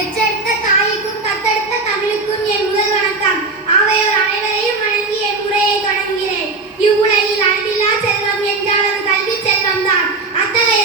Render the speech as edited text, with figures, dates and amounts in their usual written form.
பெற்றெடுத்த தாய்க்கும் தத்தெடுத்த தமிழுக்கும் என் முதல் வணக்கம். ஆவையோர் அனைவரையும் வணங்கி என் உரையை தொடங்குகிறேன். இவ்வுலகில் அழிவில்லா செல்வம் என்றால் அது கல்வி செல்வம் தான். அத்தகைய